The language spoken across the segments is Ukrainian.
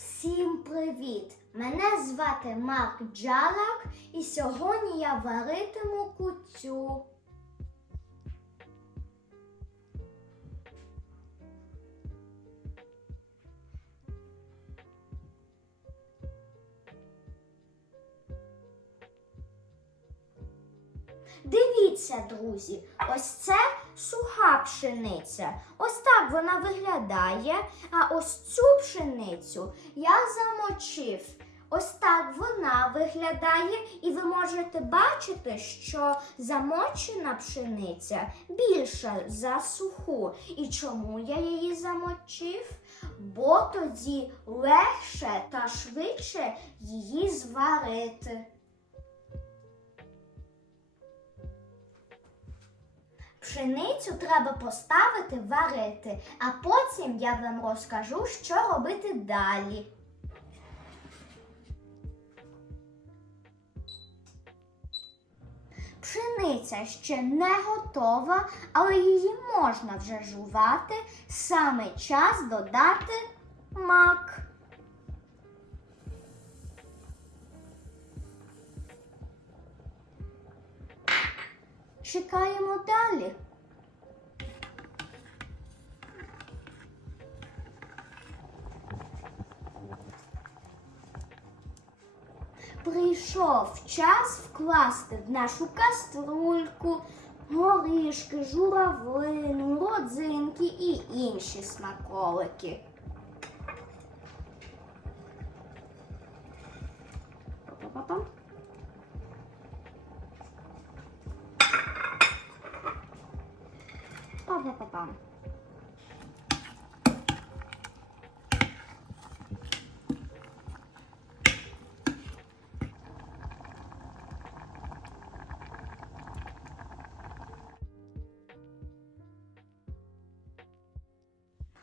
Всім привіт! Мене звати Марк Джалак, і сьогодні я варитиму куцю. Дивіться, друзі, ось це суха пшениця. Ось так вона виглядає. А ось цю пшеницю я замочив. Ось так вона виглядає, і ви можете бачити, що замочена пшениця більша за суху. І чому я її замочив? Бо тоді легше та швидше її зварити. Пшеницю треба поставити варити, а потім я вам розкажу, що робити далі. Пшениця ще не готова, але її можна вже жувати. Саме час додати мак. Чекаємо далі. Прийшов час вкласти в нашу каструльку горішки, журавлину, родзинки і інші смаколики. Па-па-па-пам. Па-па-па-пам.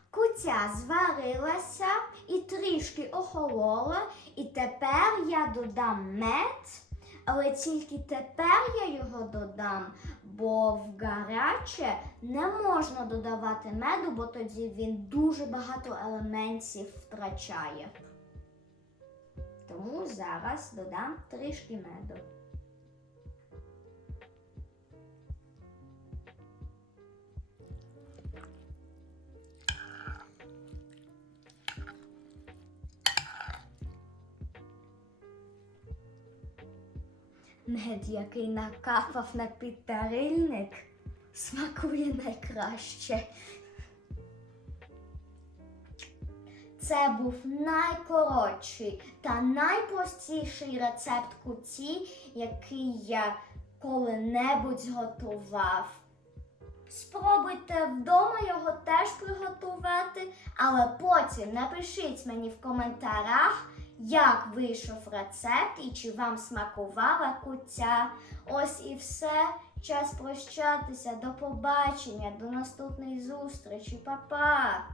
Куця зварилася і трішки охолола, і тепер я додам мед, але тільки тепер я його додам, бо в гаряче не можна додавати меду, бо тоді він дуже багато елементів втрачає. Тому зараз додам трішки меду. Мед, який накапав на підтарильник, смакує найкраще. Це був найкоротший та найпростіший рецепт куці, який я коли-небудь зготував. Спробуйте вдома його теж приготувати, але потім напишіть мені в коментарях, як вийшов рецепт і чи вам смакувала куця. Ось і все. Час прощатися. До побачення, до наступної зустрічі. Па-па!